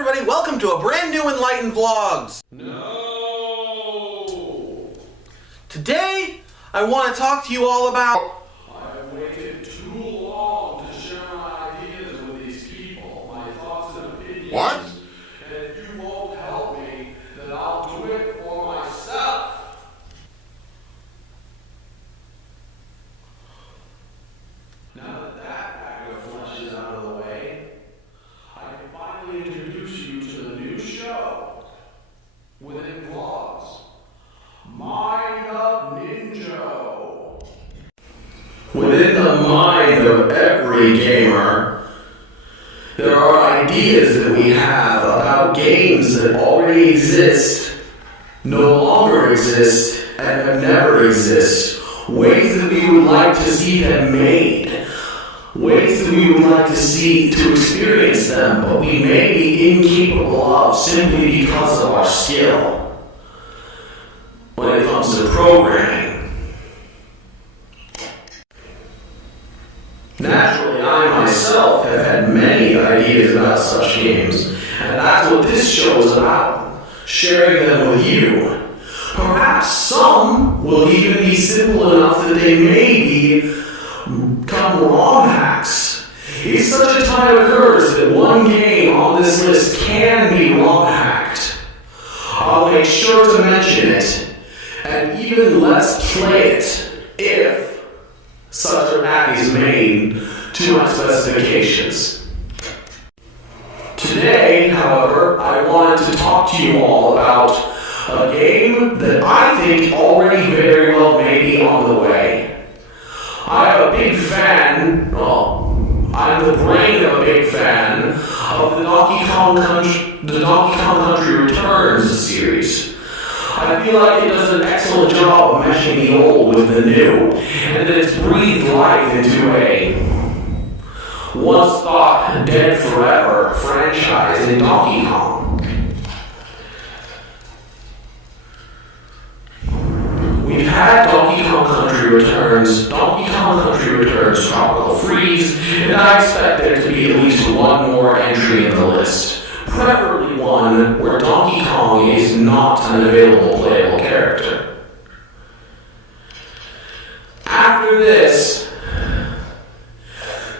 everybody, welcome to a brand new Enlightened Vlogs! No! Today, I want to talk to you all about... I've waited too long to share my ideas with these people, my thoughts and opinions. What? And if you won't help me, then I'll do it for myself. Now that bag of flesh is out of the way, I can finally introduce you to the new show within vlogs. Mind of Ninjo. Within the mind of every gamer, there are ideas that we have about games that already exist, no longer exist, and have never exist. Ways that we would like to see them made. Ways that we would like to see to experience them, but we may be incapable of simply because of our skill. When it comes to programming. Naturally, I myself have had many ideas about such games, and that's what this show is about, sharing them with you. Perhaps some will even be simple enough that they may become ROM hacks. If such a time occurs that one game on this list can be ROM hacked, I'll make sure to mention it. And even let's play it if such a hack is made to my specifications. Today, however, I wanted to talk to you all about a game that I think already very well may be on the way. I'm a big fan, I'm the brain of a big fan of the Donkey Kong Country Returns series. I feel like it does an excellent job of meshing the old with the new, and that it's breathed life into a once thought dead forever franchise in Donkey Kong. We've had Donkey Kong Country Returns Tropical Freeze, and I expect there to be at least one more entry in the list. Preferably one where Donkey Kong is not an available playable character. After this,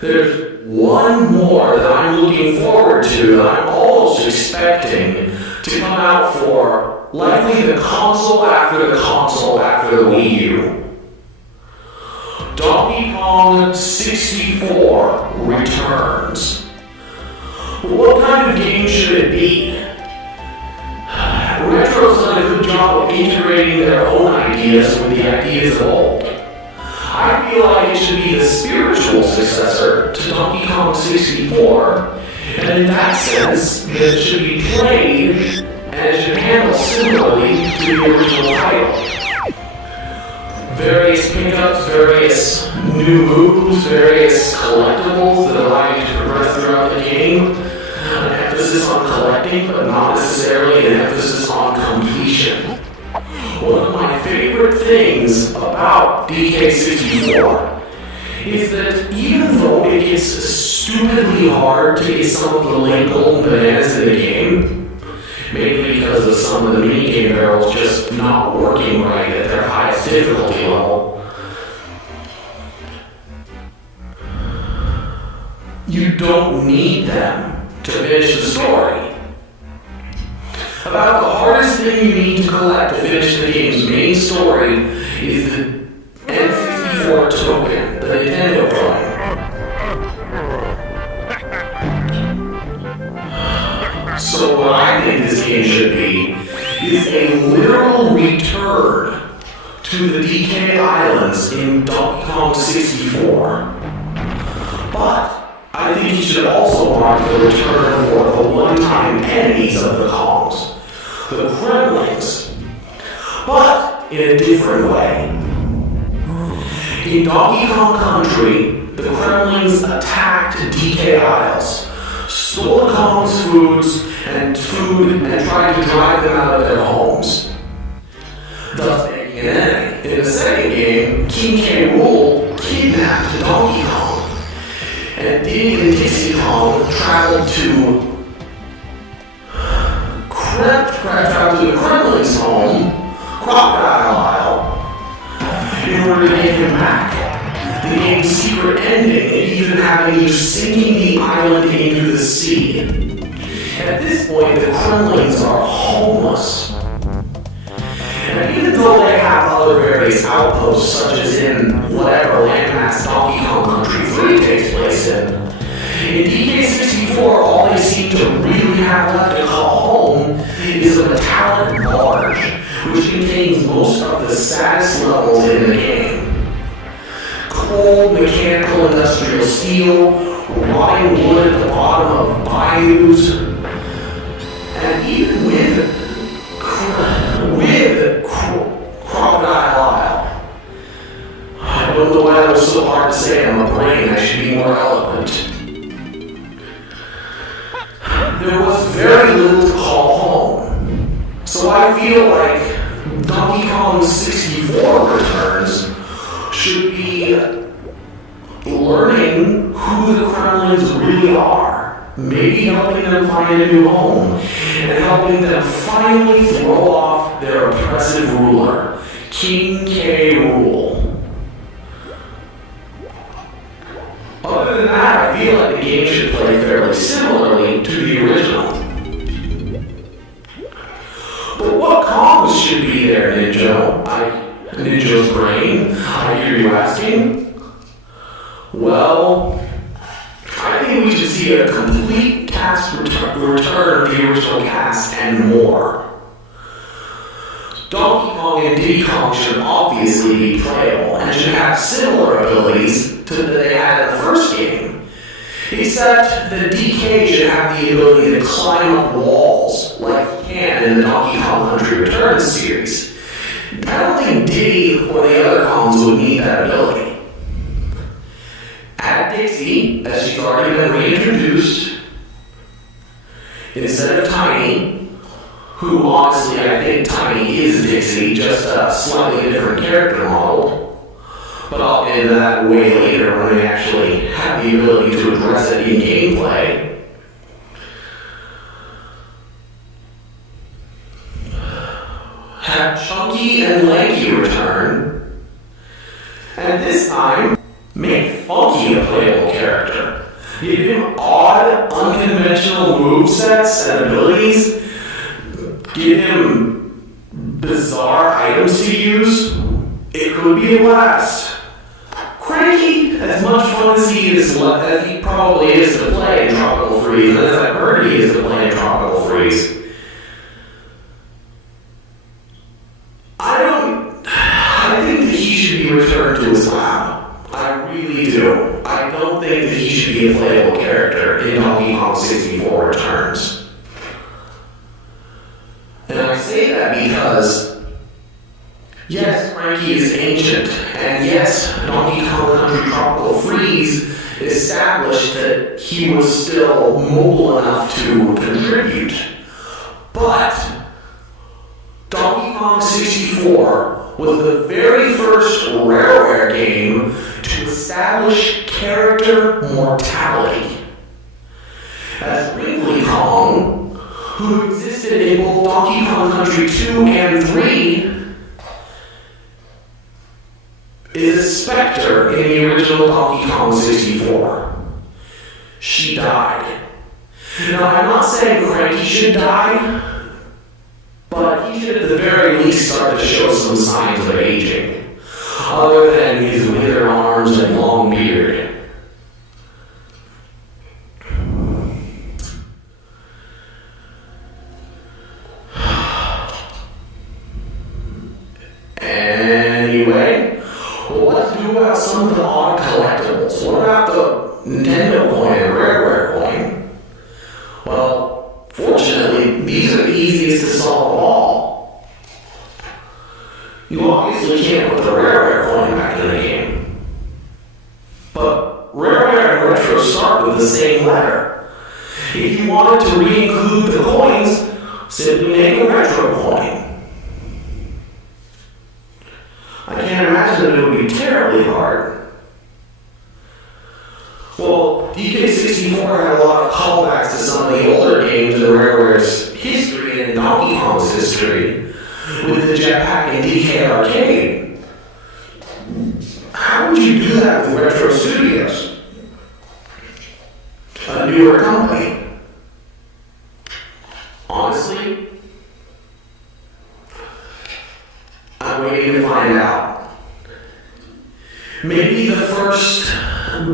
there's one more that I'm looking forward to that I'm almost expecting to come out for likely the console after the Wii U. Donkey Kong 64 returns. What kind of game should it be? Retro's done a good job of integrating their own ideas with the ideas of old. I feel like it should be the spiritual successor to Donkey Kong 64, and in that sense, it should be played and it should handle similarly to the original title. Various pickups, various new moves, various collectibles that allow you to progress throughout the game. An emphasis on collecting, but not necessarily an emphasis on completion. One of my favorite things about DK64 is that even though it gets stupidly hard to get some of the late golden bananas in the game, mainly because of some of the minigame barrels just not working right at their highest difficulty level, you don't need them to finish the story. About the hardest thing you need to collect to finish the game's main story is the N64 token, the Nintendo token. So what I think this game should be is a literal return to the DK Islands in Donkey Kong 64. But I think he should also mark the return for the one-time enemies of the Kongs, the Kremlings, but in a different way. In Donkey Kong Country, the Kremlings attacked DK Isles, stole the Kongs' food and tried to drive them out of their homes, thus making an enemy. In the second game, King K. Rool kidnapped Donkey Kong, and Diddy and Dixie Kong traveled to sea. At this point, the Kremlings are homeless. And even though they have other various outposts, such as in whatever landmass Donkey Kong Country 3 takes place in DK64, all they seem to really have left to call home is a metallic barge, which contains most of the saddest levels in the game. Cold, mechanical, industrial steel, rotting wood at the bottom of bayous, and even with Crocodile Isle. I don't know why that was so hard to say on my brain. I should be more eloquent. There was very little to call home. So I feel like Donkey Kong 64 Returns should be learning who the Kremlings really are. Maybe helping them find a new home, and helping them finally throw off their oppressive ruler, King K. Rool. Other than that, I feel like the game should play fairly similarly to the original. But what Kongs should be there, Ninjo? Ninjo's brain, I hear you asking? Well, I think we should see a complete cast return of the original cast and more. Donkey Kong and Diddy Kong should obviously be playable and should have similar abilities to that they had in the first game. Except that DK should have the ability to climb up walls like he can in the Donkey Kong Country Returns series. I don't think Diddy or the other Kongs would need that ability. Add Dixie, as she's already been reintroduced, instead of Tiny, who honestly I think Tiny is Dixie, just a slightly different character model. But I'll get into that way later when we actually have the ability to address it in gameplay. Have Chunky and Lanky return, and this time, make Funky a playable character. Give him odd, unconventional movesets and abilities. Give him bizarre items to use. It could be a blast. Cranky, as much fun as he probably is to play in Tropical Freeze, and as I've heard he is to play in Tropical Freeze, I think that he should be returned to his lab. I really do. I don't think that he should be a playable character in Donkey Kong 64 Returns. And I say that because, yes, Cranky is ancient, and yes, Donkey Kong Country Tropical Freeze established that he was still mobile enough to contribute. But Donkey Kong 64 was the very first Rareware game to establish character mortality. As Wrinkly Kong, who existed in both Donkey Kong Country 2 and 3, is a specter in the original Donkey Kong 64. She died. Now, I'm not saying Cranky should die, but he should at the very least start to show some signs of aging, other than his withered arms and long beard. Anyway, well, let's do about some of the odd collectibles. What about the Nintendo coin and Rareware coin? Well, fortunately, these are the easiest to solve of all. You obviously can't put the Rareware coin back in the game. But Rareware and Retro start with the same letter. If you wanted to re-include the coins, simply make a Retro coin. I can't imagine that it would be terribly hard. Well, DK64 had a lot of callbacks to some of the older games in Rareware's history and Donkey Kong's history, with the Jetpack and DK Arcade. How would you do that with Retro Studios, a newer company?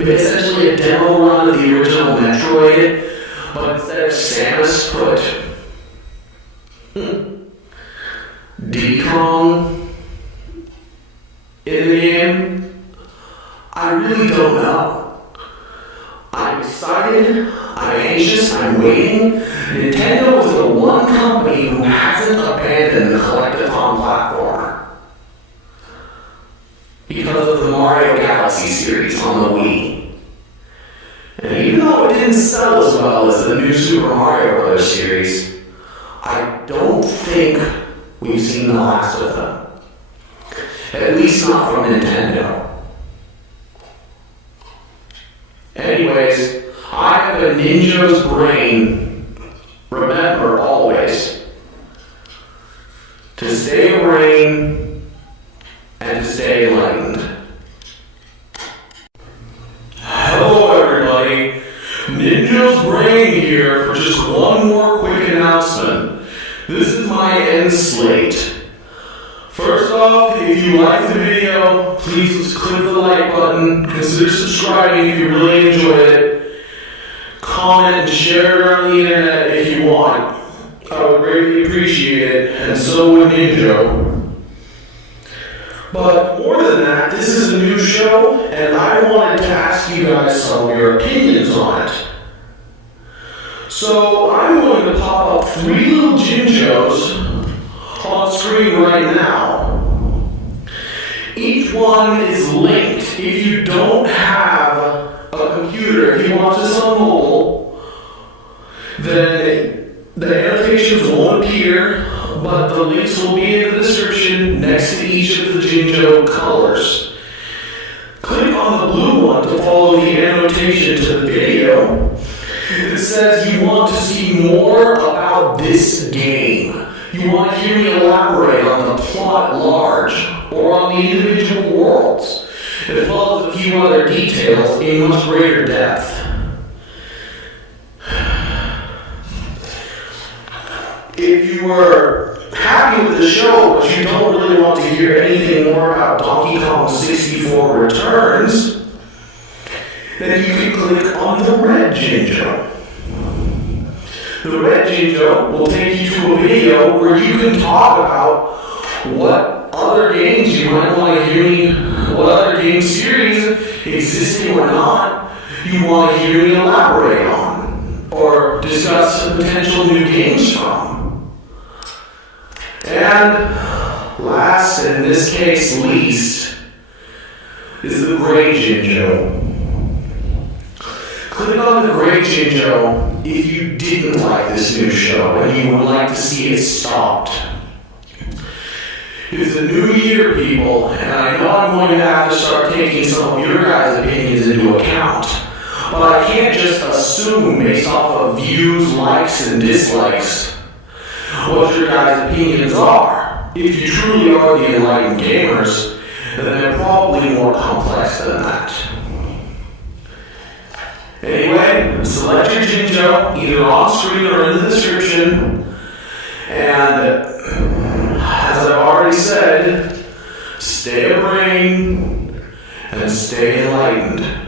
essentially a demo run of the original Metroid, but instead of Samus, put Diddy Kong in the game? I really don't know. I'm excited, I'm anxious, I'm waiting. Nintendo is the one company who hasn't abandoned the Collectathon platform because of the Mario Galaxy series on the Wii. And even though it didn't sell as well as the new Super Mario Bros. Series, I don't think we've seen the last of them. At least not from Nintendo. Anyways, I have a ninja's brain. Remember always to stay brain and to stay enlightened. Hello everybody, Ninjo's Brain here for just one more quick announcement. This is my end slate. First off, if you like the video, please click the like button, consider subscribing if you really enjoyed it, comment and share it around the internet if you want. I would greatly appreciate it, and so would Ninjo. But more than that, this is a new show, and I wanted to ask you guys some of your opinions on it. So I'm going to pop up 3 little Ninjos on screen right now. Each one is linked. If you don't have a computer, if you watch this on mobile, then the annotations won't appear, but the links will be in the description next to each of the Ninjo colors. Click on the blue one to follow the annotation to the video. It says you want to see more about this game. You want to hear me elaborate on the plot at large, or on the individual worlds, as well as a few other details in much greater depth. If you were happy with the show, but you don't really want to hear anything more about Donkey Kong 64 Returns, then you can click on the red Ninjo. The red Ninjo will take you to a video where you can talk about what other games you might want to hear me, what other game series, existing or not, you want to hear me elaborate on, or discuss potential new games from. And last, and in this case least, is the gray Ninjo. Click on the gray Ninjo if you didn't like this new show and you would like to see it stopped. It's a new year, people, and I know I'm going to have to start taking some of your guys' opinions into account. But I can't just assume based off of views, likes, and dislikes what your guys' opinions are. If you truly are the enlightened gamers, then they're probably more complex than that. Anyway, select your Ninjo, either on screen or in the description, and as I've already said, stay a brain and stay enlightened.